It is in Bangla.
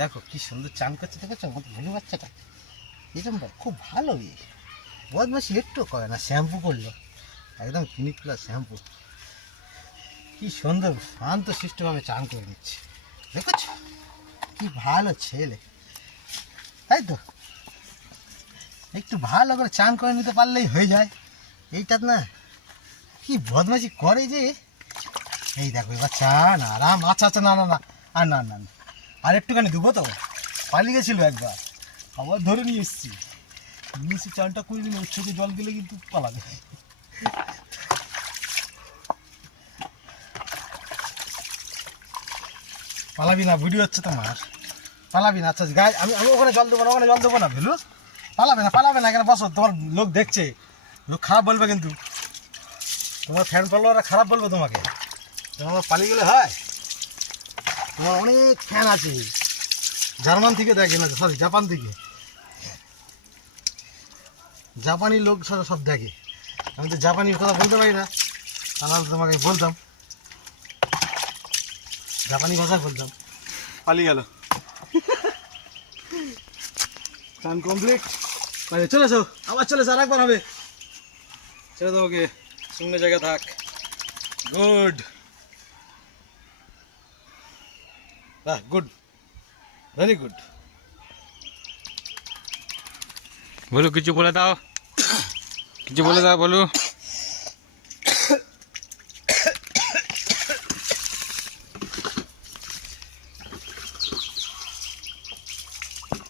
দেখো কি সুন্দর চান করছে, দেখেছো আমাদের ভুলু বাচ্চাটা? এরকম খুব ভালো বদমাসি একটু করে না। শ্যাম্পু করলো একদম ক্লিনিক প্লাস শ্যাম্পু, কি সুন্দর শান্ত শিষ্টভাবে চান করে নিচ্ছে। দেখেছ কি ভালো ছেলে, তাই তো? একটু ভালো করে চান করে নিতে পারলেই হয়ে যায়। এইটা না কি বদমাসি করে যে। এই দেখো এবার চান আরাম। আচ্ছা আচ্ছা, না না না, আর না না না, আর একটুখানি দেবো তো। পালিয়ে গেছিলো একবার, আবার ধরে নিয়ে এসছি। চানটা করে নিলে ওর চোখে জল দিলে কিন্তু পালাবে। পালাবি না, ভিডিও হচ্ছে তোমার, পালাবি না। আচ্ছা গায়ে আমি আমি ওখানে জল দেবো না, ওখানে জল দেবো না ভেলু। পালাবে না কেন? বসো, তোমার লোক দেখছে, লোক খারাপ বলবে কিন্তু। তোমার ফ্যান ফলোয়াররা খারাপ বলবে তোমাকে। তোমার পালিয়ে গেলে হয়? তোমার অনেক ফ্যান আছে, জার্মান থেকে দেখে না, সরি জাপান থেকে, জাপানি লোক সব দেখে। আমি তো জাপানি কথা বলতে পারি না, তাহলে তোমাকে বলতাম, জাপানি ভাষায় বলতাম। পালিয়ে গেল। চান কমপ্লিট, চলে এসো, আবার চলে এসো, আর একবার হবে। ছেড়ে দাও ওকে, শূন্য জায়গা থাক। গুড, বাহ, গুড, ভেরি গুড। বলো কিছু বলে দাও, কিছু বলে দাও, বলো।